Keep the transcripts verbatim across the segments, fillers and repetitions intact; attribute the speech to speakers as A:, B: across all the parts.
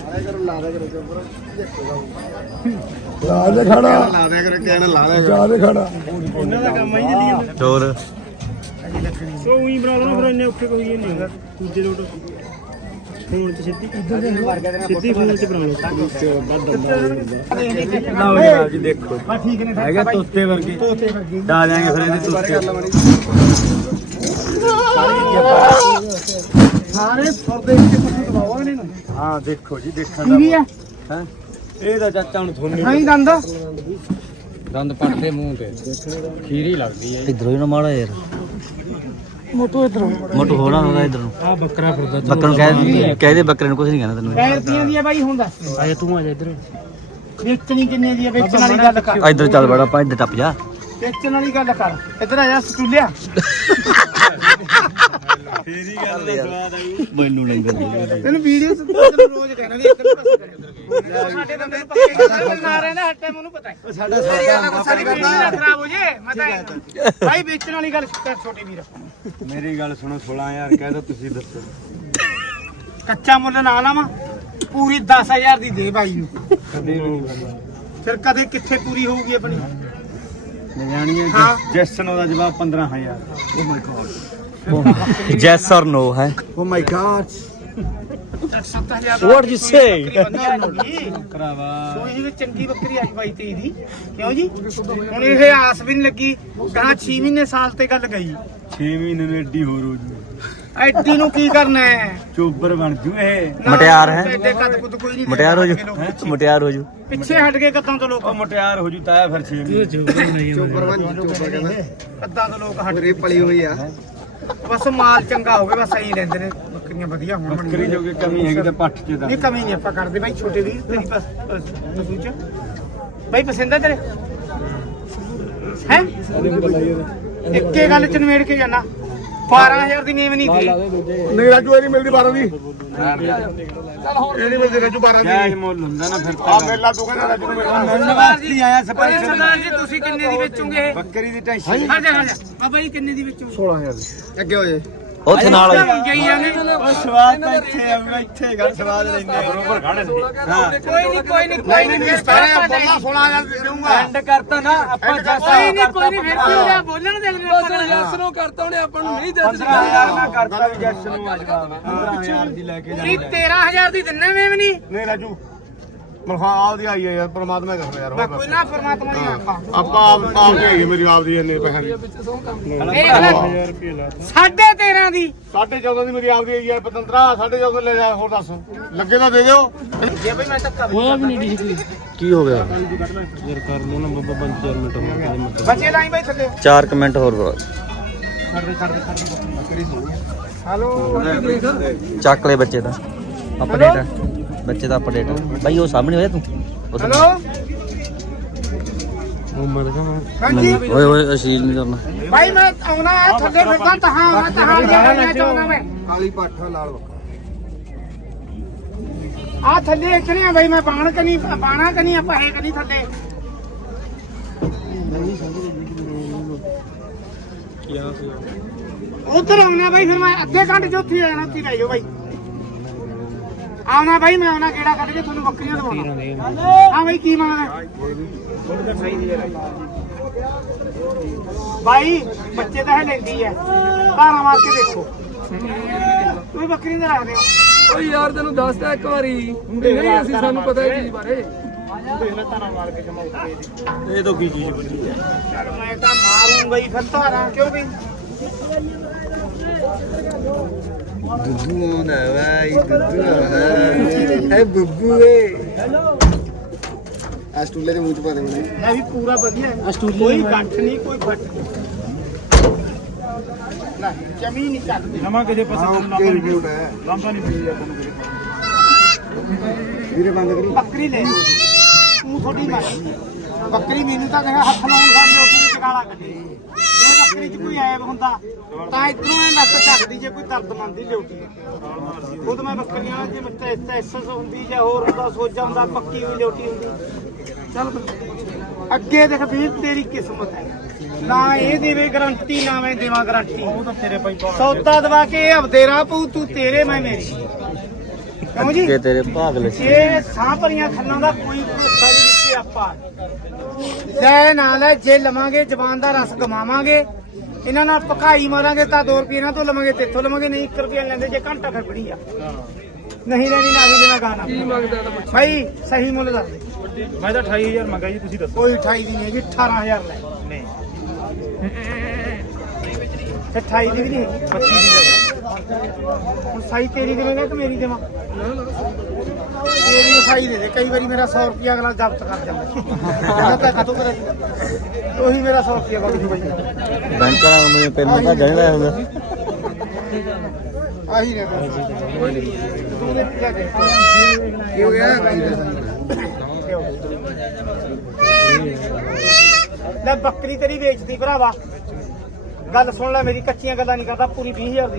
A: ਲਾ ਦੇ ਖੜਾ
B: ਲਾ ਦਿਆ ਕਰੋ ਕਹਿਣਾ ਲਾ ਦਿਆ
A: ਲਾ ਦੇ ਖੜਾ
C: ਇਹਨਾਂ ਦਾ ਕੰਮ ਹੀ ਜੱਲੀਆਂ
D: ਹੋਰ
C: ਸੋ ਉਹੀ ਬਣਾ ਲੈਣਾ ਫਿਰ ਇੰਨੇ ਔਖੇ ਕੋਈ ਨਹੀਂ ਹੁੰਦਾ ਦੂਜੇ ਲੋਟ ਫੋਨ ਤੇ ਸਿੱਧੀ ਸਿੱਧੀ ਫੋਨ ਤੇ ਬਣਾ ਲਓ
D: ਲਓ ਜੀ ਦੇਖੋ
C: ਬਸ ਠੀਕ ਨੇ
D: ਹੈਗਾ ਤੋਤੇ ਵਰਗੇ
C: ਤੋਤੇ ਵਰਗੇ
D: ਡਾਲਾਂਗੇ ਫਿਰ ਇਹਦੇ ਤੋਤੇ
C: ਸਾਰੇ ਫਰਦੇ ਵਿੱਚ ਕੁਝ ਦਵਾਵਾਂਗੇ ਨੇ
D: ਹਾਂ ਦੇਖੋ ਜੀ ਦੇਖਣ
C: ਕੀ ਵੀ
D: ਦਾ
C: ਹੈ
D: ਹੈ ਇਹ ਤਾਂ ਚਾਚਾ ਹੁਣ ਤੁਹਾਨੂੰ
C: ਨਹੀਂ ਦੰਦ
D: ਦੰਦ ਪੱਟਦੇ ਮੂੰਹ ਤੇ ਖੀਰੀ ਲੱਗਦੀ ਹੈ
E: ਇਧਰੋਂ ਹੀ ਨਾ ਮਾੜਾ ਯਾਰ
C: ਮੋਟੋ ਇਧਰੋਂ
E: ਮੋਟੂ ਹੋਣਾ ਹੋਗਾ ਇਧਰ ਨੂੰ
C: ਆ ਬੱਕਰਾ ਫਿਰਦਾ
E: ਬੱਕਰ ਨੂੰ ਕਹਿ ਕਹਿ ਦੇ ਬੱਕਰੇ ਨੂੰ ਕੁਝ ਨਹੀਂ ਕਹਿਣਾ ਤੈਨੂੰ
C: ਕੈ ਰੁਪਈਆਂ ਦੀ ਹੈ ਬਾਈ ਹੁਣ ਦੱਸ ਆ ਜਾ ਤੂੰ ਆ ਜਾ ਇਧਰ ਵੇਚਣੀ ਕਿੰਨੇ ਦੀ ਹੈ ਵੇਚਣ ਵਾਲੀ ਗੱਲ ਕਰ
E: ਇਧਰ ਚੱਲ ਬੜਾ ਆਪਾਂ ਇੱਧਰ ਟੱਪ ਜਾ
C: ਵੇਚਣ ਵਾਲੀ ਗੱਲ ਕਰ ਇਧਰ ਆ ਜਾ ਸਟੂਲਿਆ
D: ਫੇਰੀ ਗੱਲ ਦਾ ਸਵਾਦ ਆਈ
E: ਮੈਨੂੰ ਨਹੀਂ ਗੱਲ
C: ਤੈਨੂੰ ਵੀਡੀਓ ਤੈਨੂੰ ਰੋਜ਼ ਕਹਿਣਾ ਵੀ ਇੱਧਰ ਪਾਸੇ ਕਰੇ ਸਾਡੇ ਬੰਦੇ ਨੂੰ ਪੱਕੇ ਕਰ ਨਾ ਰਹਿੰਦਾ ਹਰ ਟਾਈਮ ਉਹਨੂੰ ਪਤਾ ਹੈ
D: ਸਾਡਾ
C: ਸਾਰੀ ਗੱਲ ਨਾ ਸਾਰੀ ਵੀਡੀਓ ਨਾ ਖਰਾਬ ਹੋ ਜੇ ਮੈਂ ਤਾਂ ਭਾਈ ਵੇਚਣ ਵਾਲੀ ਗੱਲ ਕਰ ਛੋਟੇ ਵੀਰ
D: ਮੇਰੀ ਗੱਲ ਸੁਣੋ ਸੋਲਾਂ ਹਜ਼ਾਰ ਕਹਿ ਦੋ ਤੁਸੀਂ ਦੱਸੋ
C: ਕੱਚਾ ਮੁੱਲ ਨਾ ਲਾਵਾਂ ਪੂਰੀ ਦਸ ਹਜ਼ਾਰ ਦੀ ਦੇ ਭਾਈ ਨੂੰ
D: ਕਦੇ ਨਹੀਂ
C: ਫਿਰ ਕਦੇ ਕਿੱਥੇ ਪੂਰੀ ਹੋਊਗੀ ਆਪਣੀ
D: ਜਾਣੀ ਹੈ
C: ਹਾਂ।
D: ਜੈਸਨ ਉਹਦਾ ਜਵਾਬ ਪੰਦਰਾਂ ਹਜ਼ਾਰ
B: ਓ ਮਾਈ ਗॉड
E: ਜੈਸ ਔਰ ਨੋ ਹੈ
B: ਓ ਮਾਈ ਗॉड
C: ਸੱਤ ਹਜ਼ਾਰ
E: What you say?
D: ਕਰਾਵਾ
C: ਸੋਹੀ ਵੀ ਚੰਗੀ ਬੱਕਰੀ ਆਈ ਬਾਈ ਤੇਈ ਦੀ ਕਿਉਂ ਜੀ ਹੁਣ ਇਹ ਆਸ ਵੀ ਨਹੀਂ ਲੱਗੀ ਕਹਾ ਛੇ ਮਹੀਨੇ ਸਾਲ ਤੇ ਗੱਲ ਗਈ
D: ਛੇ ਮਹੀਨੇ ਨੂੰ ਐਡੀ ਹੋਰ ਹੋ ਜੂ
C: ਐਡੀ ਨੂੰ ਕੀ ਕਰਨਾ ਹੈ
D: ਚੋਬਰ ਬਣ ਜੂ ਇਹ
C: ਨਾ,
E: ਮਟਿਆਰ ਹੈ?
C: ਐਡੇ ਕੱਦ ਕੁੱਦ ਕੋਈ ਨਹੀਂ
E: ਮਟਿਆਰ ਹੋ ਜੂ ਮਟਿਆਰ ਹੋ ਜੂ
C: ਪਿੱਛੇ ਹਟ ਕੇ ਕੱਦਾਂ ਤੋਂ ਲੋਕ
D: ਉਹ ਮਟਿਆਰ ਹੋ ਜੂ ਤਾਇਆ ਫਿਰ ਛੇ ਮਹੀਨੇ
B: ਚੋਬਰ ਬਣ ਚੋਬਰ ਕਹਿੰਦਾ
C: ਕੱਦਾਂ ਤੋਂ ਲੋਕ ਹਟ
B: ਰੇ ਪਲੀ ਹੋਈ ਆ
C: ਬਸ ਮਾਲ ਚੰਗਾ ਹੋਵੇ ਬਸ ਸਹੀ ਲੈਂਦੇ ਨੇ ਬੱਕਰੀਆਂ ਵਧੀਆ ਹੋਣ
D: ਬੱਕਰੀ ਜੋ ਕਿ ਕਮੀ ਹੈਗੀ ਤਾਂ ਪੱਠ ਚ ਦਾ
C: ਨਹੀਂ ਕਮੀ ਨਹੀਂ ਆਪਾਂ ਕਰਦੇ ਬਾਈ ਛੋਟੇ ਵੀਰ ਤੇਰੀ ਬਸ ਪਸੂ ਚ ਬਾਈ ਪਸੰਦ ਹੈ ਤੇਰੇ ਹੈ ਇੱਕੇ ਗੱਲ ਚ ਨਵੇੜ ਕੇ ਜਾਣਾ ਬਾਰਾਂ ਹਜ਼ਾਰ ਦੀ ਨੀਮ ਨਹੀਂ ਦੇ
B: ਨਹੀਂ ਰਾਜੂ ਇਹ ਨਹੀਂ ਮਿਲਦੀ ਬਾਰਾਂ ਦੀ ਇਹ ਨਹੀਂ ਮਿਲਦੀ ਰਾਜੂ ਬਾਰਾਂ ਦੀ
D: ਜਾਇਜ਼ ਮੁੱਲ ਹੁੰਦਾ ਨਾ ਫਿਰ
B: ਆ ਮੇਲਾ ਤੂੰ ਕਹਿੰਦਾ ਰਾਜੂ ਨੂੰ ਮਿਲਣਾ
D: ਮਿਲਣ ਵਾਸਤੇ ਆਇਆ ਸਪੈਸ਼ਲ
C: ਸਰਦਾਰ ਜੀ ਤੁਸੀਂ ਕਿੰਨੇ ਦੀ ਵੇਚੋਗੇ ਇਹ
D: ਬੱਕਰੀ ਦੀ ਟੈਨਸ਼ਨ
C: ਹਾਂ ਜਾ ਹਾਂ ਜਾ ਬਾਬਾ ਜੀ ਕਿੰਨੇ ਦੀ ਵੇਚੋਗੇ
B: ਸੋਲਾਂ ਹਜ਼ਾਰ ਦੀ ਅੱਗੇ ਹੋ ਜੇ
E: ਉੱਥੇ ਨਾਲ
C: ਗਈ ਜਾਂਦੇ
D: ਉਹ ਸਵਾਦ ਤਾਂ ਇੱਥੇ ਆਊਗਾ ਇੱਥੇ ਗੱਲ ਸਵਾਦ ਲੈਂਦੇ ਬਰੋਬਰ ਖੜੇ ਨੇ ਹਾਂ
C: ਕੋਈ ਨਹੀਂ ਕੋਈ ਨਹੀਂ ਕੋਈ ਨਹੀਂ ਫਿਰ
B: ਬੋਲਣਾ ਸੋਲਾਂ ਹਜ਼ਾਰ ਦੇ ਦੇਊਂਗਾ
D: ਐਂਡ ਕਰਤਾ ਨਾ ਆਪਾਂ ਜੱਸ
C: ਕੋਈ ਨਹੀਂ ਕੋਈ ਨਹੀਂ ਫਿਰ ਕੀ ਹੋ ਗਿਆ ਬੋਲਣ ਦੇ ਅਗਲੇ ਆਪਾਂ ਨੂੰ।
D: ਜੱਸ ਨੂੰ ਕਰਤਾ ਉਹਨੇ ਆਪਾਂ ਨੂੰ ਨਹੀਂ ਦਿੱਤੀ ਪੰਦਰਾਂ ਹਜ਼ਾਰ ਨਾ ਕਰਤਾ ਵੀ ਜੱਸ ਨੂੰ ਅੱਜ ਪੰਦਰਾਂ ਹਜ਼ਾਰ ਦੀ ਲੈ ਕੇ
C: ਪੂਰੀ
D: ਜਾਣਾ
C: ਤੇਰਾਂ ਹਜ਼ਾਰ ਦੀ ਦਿੰਨੇ ਮੈਂ ਵੀ ਨਹੀਂ
B: ਨਹੀਂ ਰਾਜੂ ਮਲਖਾ ਆਪਦੀ ਆਈ ਹੈ ਯਾਰ ਪਰਮਾਤਮਾ ਹੀ ਕਰਦਾ ਯਾਰ
C: ਮੈਂ
B: ਹੋਰ
C: ਕੋਈ
B: ਦੱਸ।
C: ਨਾ ਪਰਮਾਤਮਾ ਦੀ ਆਪਾਂ
B: ਆਪਾਂ ਆਪ ਆਪ ਦੀ ਹੈਗੀ ਮੇਰੀ ਆਪਦੀ ਇੰਨੇ ਪੈਸੇ ਦੀ
C: ਮੇਰੇ ਖਿਆਲ ਸਾਢੇ ਤੇਰਾਂ ਦੀ
B: ਸਾਢੇ ਚੌਦਾਂ ਦੀ ਮੇਰੀ ਆਪਦੀ ਹੈਗੀ ਯਾਰ ਪਤੰਦਰਾ ਸਾਢੇ ਚੌਦਾਂ ਲੈ ਜਾ ਹੋਰ ਦੱਸ ਲੱਗੇ ਤਾਂ ਦੇ ਦਿਓ
C: ਜੇ ਬਈ ਮੈਂ ਧੱਕਾ ਹੋਇਆ ਵੀ ਨਹੀਂ ਡੀ
E: ਕੀ ਹੋ ਗਿਆ
D: ਯਾਰ ਕਰ ਲੋ ਨਾ ਬੱਬਾ ਪੰਜ ਚਾਰ ਮਿੰਟ
C: ਬੱਚੇ ਲਾਈ ਬਈ ਥੱਲੇ
E: ਚਾਰ ਕਮੈਂਟ ਹੋਰ ਬਰੋ
C: ਹਲੋ
E: ਚੱਕ ਲੈ ਬੱਚੇ ਦਾ ਅਪਡੇਟ ਬੱਚੇ ਦਾ ਅਪਡੇਟ ਬਾਈ ਉਹ ਸਾਹਮਣੇ ਹੋਇਆ ਤੂੰ ਉੱਧਰ।
C: ਹਲੋ ਹਾਂਜੀ
E: ਓਏ ਓਏ ਅਸ਼ੀਲ ਨਹੀਂ ਕਰਨਾ
C: ਭਾਈ ਮੈਂ ਆਉਣਾ ਆ ਥੱਲੇ ਫਿਰਦਾ ਤਹਾਂ ਮੈਂ ਤਹਾਂ ਜਾ ਮੈਂ ਚਾਹੁੰਦਾ ਮੈਂ
B: ਕਾਲੀ ਪਾਠਾ ਲਾਲ ਬੱਕਰਾ
C: ਆ ਥੱਲੇ ਇਤਨੇ ਆ ਬਈ ਮੈਂ ਬਾਣ ਕਨੀ ਬਾਣਾ ਕਨੀ ਆਪਾਂ ਹੈ ਕਨੀ ਥੱਲੇ ਉਧਰ ਆਉਣਾ ਬਾਈ ਫਿਰ ਮੈਂ ਅੱਧੇ ਘੰਟੇ ਚ ਉੱਥੇ ਆ ਜਾਣਾ ਉੱਥੇ ਲੈ ਜਾਓ ਬਾਈ ਆਉਣਾ ਬਾਈ ਮੈਂ ਆਉਣਾ ਕਿਹੜਾ ਕੱਢ ਕੇ ਤੁਹਾਨੂੰ ਬੱਕਰੀਆਂ ਦਵਾਉਣਾ ਹਾਂ ਬਾਈ ਕੀ ਮੰਗਦਾ ਬਾਈ ਬੱਚੇ ਤਾਂ ਹੈ ਲੈਂਦੀ ਐ ਧਾਰਾ ਮਾਰ ਕੇ ਦੇਖੋ ਤੁਸੀਂ ਬੱਕਰੀ ਦਾ ਰੱਖਦੇ ਹੋ
F: ਓ ਯਾਰ ਤੈਨੂੰ ਦੱਸਦਾ ਇੱਕ ਵਾਰੀ ਨਹੀਂ ਅਸੀਂ ਸਾਨੂੰ ਪਤਾ ਇਹ ਚੀਜ਼ ਬਾਰੇ
C: ਦੇਖ ਲੈ ਧਾਰਾ ਮਾਰ ਕੇ ਜਮਾ ਉੱਤੇ
D: ਇਹ ਤਾਂ ਕੀ ਚੀਜ਼ ਬਣੀ
C: ਯਾਰ ਮੈਂ ਤਾਂ ਮਾਰੂੰਗਾ ਹੀ ਫਿਰ ਧਾਰਾ ਕਿਉਂ ਵੀ
B: ਦੁੱਧੂ ਨਾ ਵਾਈ ਦੁੱਧੂ ਨਾ ਹੈ ਬੱਬੂ ਏ ਆ ਸਟੂਲੇ ਦੇ ਮੂੰਹ ਚ ਪਾ ਦੇ ਮੈਨੂੰ
C: ਇਹ ਵੀ ਪੂਰਾ ਵਧੀਆ ਹੈ ਕੋਈ ਗੱਠ ਨਹੀਂ ਕੋਈ ਫੱਟ ਨਹੀਂ ਨਾ ਜਮੀ ਨਹੀਂ ਚੱਲਦੀ
D: ਨਵਾਂ ਕਿਸੇ ਪਾਸੇ
B: ਹਾਂ ਕੀ ਰਿਵਿਊ ਹੈ
D: ਲੰਬਾ ਨਹੀਂ ਪਈ ਆਪਾਂ ਨੂੰ
B: ਵੀਰੇ ਬੰਦ ਕਰੀ
C: ਬੱਕਰੀ ਲੈ ਤੂੰ ਥੋੜੀ ਮਾਰੀ ਬੱਕਰੀ ਮੈਨੂੰ ਤਾਂ ਕਹਿੰਦਾ ਹੱਥ ਲਾਉਣ ਸਾਹਮਣੇ ਉੱਥੇ ਤੇ ਗਾਲਾਂ ਕੱਢੇ ਜੇ ਬੱਕਰੀ 'ਚ ਕੋਈ ਐਬ ਹੁੰਦਾ ਤਾਂ ਇਧਰੋਂ ਇਹ ਲੱਤ ਚੱਕਦੀ ਜੇ ਕੋਈ ਦਰਦ ਮੰਨਦੀ ਲਿਉਟੀ ਖੁਦ ਮੈਂ ਬੱਕਰੀਆਂ ਜੇ ਮੈਂ ਐਸਐਸ ਹੁੰਦੀ ਜਾਂ ਹੋਰ ਹੁੰਦਾ ਸੋਚਾ ਹੁੰਦਾ ਪੱਕੀ ਹੋਈ ਲਿਉਟੀ ਹੁੰਦੀ ਚੱਲ ਅੱਗੇ ਦੇਖ ਵੀਰ ਤੇਰੀ ਕਿਸਮਤ ਹੈ ਨਾ ਇਹ ਦੇਵੇ ਗਰੰਟੀ ਨਾ ਮੈਂ ਦੇਵਾਂ ਗਰੰਟੀ ਉਹ ਤਾਂ ਤੇਰੇ ਭਾਈ ਸੌਦਾ ਦਵਾ ਕੇ ਹਫਤੇ ਰਾਹ ਪਊ ਤੂੰ ਤੇਰੇ ਮੈਂ ਮੇਰੀ ਕਿਉਂ ਜੀ
E: ਜੇ ਤੇਰੇ ਭਾਗ ਲੱਛੇ
C: ਇਹ ਸਾਹ ਭਰੀਆਂ ਖੰਨਾਂ ਦਾ ਕੋਈ ਭਰੋਸਾ ਨਹੀਂ ਦਿੱਤੇ ਆਪਾਂ ਲੈ ਨਾਲ ਹੈ ਜੇ ਲਵਾਂਗੇ ਜ਼ਬਾਨ ਦਾ ਰਸ ਗਵਾਵਾਂਗੇ ਇਹਨਾਂ ਨਾਲ ਪਕਾਈ ਮਾਰਾਂਗੇ ਤਾਂ ਦੋ ਰੁਪਏ ਇਹਨਾਂ ਤੋਂ ਲਵਾਂਗੇ ਤੇਥੋਂ ਲਵਾਂਗੇ ਨਹੀਂ ਇੱਕ ਰੁਪਿਆ ਲੈਂਦੇ ਜੇ ਘੰਟਾ ਖੜਪੜੀ ਆ ਨਹੀਂ ਲੈਣੀ ਨਾ ਵੀ ਦੇਣਾ ਗਾਣਾ
F: ਕੀ ਮੰਗਦਾ ਤਾਂ ਪੁੱਛ
C: ਭਾਈ ਸਹੀ ਮੁੱਲ ਦੱਸ ਦੇ
D: ਮੈਂ ਤਾਂ ਅਠਾਈ ਹਜ਼ਾਰ ਮੰਗਿਆ ਜੀ ਤੁਸੀਂ ਦੱਸੋ
C: ਕੋਈ ਅਠਾਈ ਦੀ ਨਹੀਂ ਹੈਗੀ ਅਠਾਰਾਂ ਹਜ਼ਾਰ ਲੈ
D: ਨਹੀਂ
C: ਤੇ ਅਠਾਈ ਦੀ ਵੀ ਨਹੀਂ ਹੈਗੀ
D: ਪੱਚੀ ਦੀ ਲੈ
C: ਹੁਣ ਸਾਈ ਤੇਰੀ ਦੇਵੇਂਗਾ ਕਿ ਮੇਰੀ ਦੇਵਾਂ ਤੇਰੀ ਸਾਈ ਦੇ ਦੇ ਕਈ ਵਾਰੀ ਮੇਰਾ ਸੌ ਰੁਪਿਆ ਅਗਲਾ ਜ਼ਬਤ ਕਰ ਜਾਂਦਾ ਕਹਿੰਦਾ ਤਾਂ ਖਤਮ ਕਰੇ ਉਹੀ ਮੇਰਾ ਸੌ ਰੁਪਿਆ ਬਾਕੀ ਦੀ ਬਾਈ
E: ਬੈਂਕ ਵਾਲਾ ਮੈਨੂੰ ਪੈਨ ਤਾਂ ਜਾਣਦਾ ਹੁੰਦਾ
B: ਆਹੀ ਨੇ
C: ਤੂੰ ਦੇ ਪਿਆ ਦੇ
B: ਕੀ ਹੋ ਗਿਆ
C: ਲੈ ਬੱਕਰੀ ਤੇਰੀ ਵੇਚਦੀ ਭਰਾਵਾ ਗੱਲ ਸੁਣ ਲੈ ਮੇਰੀ ਕੱਚੀਆਂ ਗੱਲਾਂ ਨਹੀਂ ਕਰਦਾ ਪੂਰੀ ਵੀਹ ਹਜ਼ਾਰ ਦੀ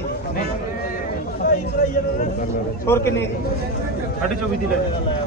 C: ਹੋਰ ਕਿੰਨੇ ਦੀ
D: ਸਾਢੇ ਚੌਵੀ ਦੀ ਲੈ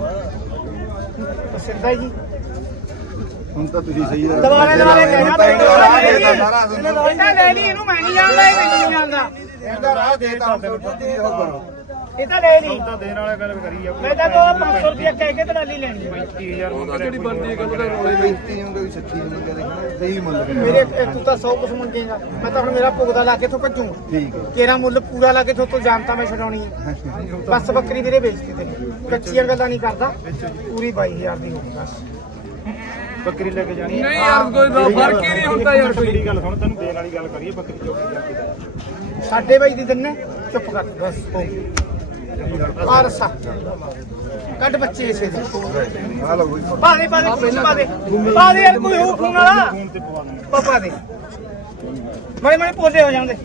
C: ਸਿੱਧਾ ਜੀ
B: ਹੁਣ ਤਾਂ ਤੁਸੀਂ ਸਹੀ ਆ
C: ਦਵਾਲੇ ਦਵਾਲੇ ਕਹਿਣਾ
B: ਤਾਂ ਸਾਰਾ
C: ਇਹਦਾ ਲੈ ਲਈ ਇਹਨੂੰ ਮੈਂ ਨਹੀਂ ਜਾਣਦਾ ਇਹ ਮੈਨੂੰ ਨਹੀਂ ਜਾਣਦਾ
B: ਇਹਦਾ ਰਾਹ ਦੇਤਾ ਹੁਣ
C: ਇਹ ਤਾਂ ਲੈ ਲਈ
D: ਤਾਂ ਦੇਣ ਵਾਲਾ ਗੱਲ ਕਰੀ ਆ
C: ਮੈਂ ਤਾਂ ਦੋ ਪੰਜ ਸੌ ਰੁਪਏ ਕਹਿ ਕੇ ਦਲਾਲੀ ਲੈਣੀ ਹੈ
D: ਪੈਂਤੀ ਹਜ਼ਾਰ
F: ਉਹਦਾ ਜਿਹੜੀ ਬਣਦੀ ਹੈ ਗੱਲ ਦਾ ਰੋਲੇ ਨਹੀਂ
B: ਪੈਂਤੀ ਨੂੰ ਕੋਈ ਸੱਚੀ ਨੂੰ ਕਿਹਾ ਦੇਖਣਾ ਸਹੀ ਮੁੱਲ
C: ਮੇਰੇ ਇਹ ਤੂੰ ਤਾਂ ਸੌ ਕੁਛ ਮੰਗੇਗਾ ਮੈਂ ਤਾਂ ਹੁਣ ਮੇਰਾ ਭੁਗਦਾ ਲਾ ਕੇ ਤੋਂ ਭੱਜੂਗਾ
B: ਠੀਕ ਹੈ
C: ਤੇਰਾ ਮੁੱਲ ਪੂਰਾ ਲਾ ਕੇ ਤੋਂ ਜਾਣਤਾ ਮੈਂ ਛਡਾਉਣੀ ਹੈ ਬਸ ਬੱਕਰੀ ਵੀਰੇ ਵੇਚਤੀ ਤੇਰੀ ਕੱਚੀਆਂ ਗੱਲਾਂ ਨਹੀਂ ਕਰਦਾ ਪੂਰੀ ਬਾਈ ਹਜ਼ਾਰ ਦੀ ਹੋਊਗੀ ਬਸ
D: ਬੱਕਰੀ ਲੈ ਕੇ ਜਾਣੀ
F: ਨਹੀਂ ਯਾਰ ਕੋਈ ਦਾ ਫਰਕ ਹੀ ਨਹੀਂ ਹੁੰਦਾ ਯਾਰ ਕੋਈ
D: ਮੇਰੀ ਗੱਲ ਸੁਣ ਤੈਨੂੰ ਦੇਣ ਵਾਲੀ ਗੱਲ ਕਰੀਏ ਬੱਕਰੀ ਚੌਵੀ ਹਜ਼ਾਰ ਦੀ ਲੈ
C: ਸਾਡੇ ਬਾਈ ਦੀ ਦਿਨ ਚੁੱਪ ਕਰ ਬਸ ਹੋ ਆਰ ਸਾ ਕੱਢ ਬੱਚੇ ਇਸੇ ਦੇ
B: ਆ ਲਓ ਕੋਈ
C: ਪਾ ਦੇ ਪਾ ਦੇ ਕੁਛ ਪਾ ਦੇ ਪਾ ਦੇ ਯਾਰ ਕੋਈ ਹੋ ਫੋਨ ਵਾਲਾ
D: ਫੋਨ ਤੇ ਪਵਾ ਦੂੰਗਾ
C: ਪਾਪਾ ਦੇ ਮਾੜੇ ਮਾੜੇ ਪੋਲੇ ਹੋ ਜਾਂਦੇ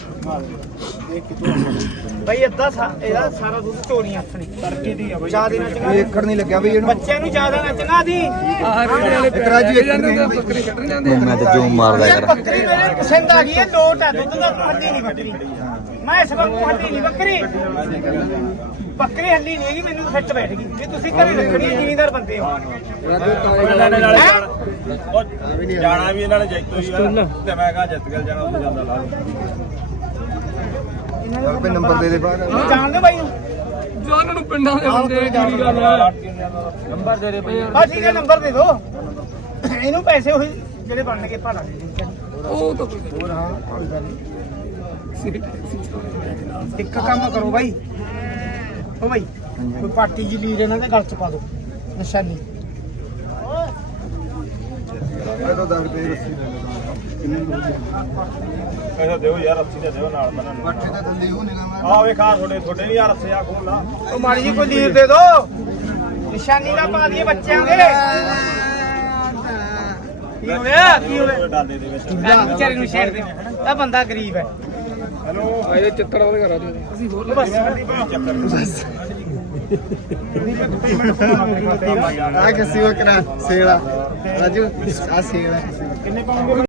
C: ਬਈ ਅੱਧਾ ਸਾ- ਇਹਦਾ ਸਾਰਾ ਦੁੱਧ ਚੋਰੀਆਂ ਹੱਥ ਨਹੀਂ
D: ਤੜਕੇ ਦੀ ਆ ਬਾਈ
C: ਜ਼ਿਆਦਾ ਨਾ ਚੰਗਾ
B: ਏਕੜ ਨਹੀਂ ਲੱਗਿਆ ਬਈ ਇਹਨੂੰ
C: ਬੱਚਿਆਂ ਨੂੰ ਜ਼ਿਆਦਾ ਨਾ ਚੰਗਾ ਦੀ
F: ਆਹ ਰੇੜੇ ਵਾਲੇ
B: ਇਤਰਾਜ਼ੀ ਇੱਕ
F: ਜਾਂਦੇ
B: ਨਹੀਂ
F: ਹੁੰਦੇ ਆ, ਬੱਕਰੀ ਕੱਢਣ ਜਾਂਦੇ ਆ।
E: ਮੈਂ ਤੇ ਜੂਮ ਮਾਰਦਾ
C: ਯਾਰ
E: ਕਰ
C: ਬੱਕਰੀ ਮੇਰੇ ਪਸੰਦ ਆ ਗਈ ਹੈ ਲੋਟ ਹੈ ਦੁੱਧ ਦਾ ਹੱਲੀ ਨਹੀਂ ਬੱਕਰੀ ਮੈਂ ਇਸ ਵਕਤ ਹੱਲੀ ਨਹੀਂ ਬੱਕਰੀ ਬੱਕਰੀ ਹੱਲੀ ਨਹੀਂ ਹੈਗੀ ਮੈਨੂੰ ਫਿੱਟ ਬੈਠ ਗਈ ਜੇ ਤੁਸੀਂ ਘਰੇ ਰੱਖਣੀ ਹੈ ਜ਼ਿਮੀਂਦਾਰ ਬੰਦੇ ਹੋ ਹੈਂ?
D: ਜਾਣਾ ਵੀ ਇਹਨਾਂ ਨੇ ਜੈਤੋ ਹੀ ਤੇ ਮੈਂ ਕਹਾ ਜਿੱਤ ਗਿਆ ਜਾਣਾ ਉਹ ਜਾਂਦਾ ਲਾ
B: ਚੱਲ ਪੇ ਨੰਬਰ ਦੇ ਦੇ ਬਾਹਰ
C: ਇਹਨੂੰ ਜਾਣਦੇ ਬਾਈ ਨੂੰ
F: ਜੋ ਉਹਨਾਂ ਨੂੰ ਪਿੰਡਾਂ ਦੇ ਬੰਦੇ ਆ, ਜਿਹੜੀ ਗੱਲ ਹੈ
D: ਨੰਬਰ ਦੇ ਦੇ ਬਈ
C: ਬਸ ਠੀਕ ਹੈ ਨੰਬਰ ਦੇ ਦਿਓ ਇਹਨੂੰ ਪੈਸੇ ਉਹੀ ਜਿਹੜੇ ਬਣਨਗੇ ਭਾੜਾ ਦੇ ਦਿਓ
F: ਉਹ ਤਾਂ ਕੋਈ
C: ਹੋਰ ਹਾਂ ਕੋਈ ਗੱਲ ਨਹੀਂ ਇੱਕ ਕੰਮ ਕਰੋ ਬਾਈ ਓ ਬਾਈ ਕੋਈ ਪਾਰਟੀ ਜੀ ਲੀਰ ਇਹਨਾਂ ਦੇ ਗਲ ਚ ਪਾ ਦਿਓ ਨਿਸ਼ਾਨੀ
B: ਇਹ ਤਾਂ ਦਸ ਰੁਪਏ ਰੱਸੀ ਲੈ ਲਓ ਕਿੰਨੇ ਨੂੰ
D: ਪੈਸਾ ਦਿਓ ਯਾਰ ਅੱਸੀ ਦੇ ਦਿਓ ਨਾਲ ਬਣਨ
B: ਬੱਠੇ ਤੇ ਥੱਲੇ ਉਹ ਨਿਗਾਹ ਮਾਰ
D: ਆ ਵੇਖਾ ਤੁਹਾਡੇ ਤੁਹਾਡੇ ਨਹੀਂ ਯਾਰ ਅੱਸੇ ਆ ਖੋਲ ਲਾ
C: ਉਹ ਮਾੜੀ ਜੀ ਕੋਈ ਲੀਰ ਦੇ ਦੋ ਨਿਸ਼ਾਨੀ ਨਾ ਪਾ ਦਈਏ ਬੱਚਿਆਂ ਦੇ ਕੀ ਹੋਇਆ ਕੀ ਹੋਇਆ
D: ਡਾਲੇ ਦੇ ਵਿੱਚ
C: ਐਨ ਵਿਚਾਰੇ ਨੂੰ ਛੇੜ ਦੇ ਤਾਂ ਬੰਦਾ ਗਰੀਬ ਹੈ
D: ਹੈਲੋ
F: ਆਏ ਚਿੱਤੜ ਵਾਲੇ ਘਰਾਂ ਦੇ ਅਸੀਂ ਹੋਰ
C: ਬਸ
B: ਆ ਕਿਸੇ ਵਕਰਾ ਸੇਲਾ ਰਾਜੂ ਆ ਸੇਲਾ
D: ਕਿੰਨੇ ਪਾਉਂਗੇ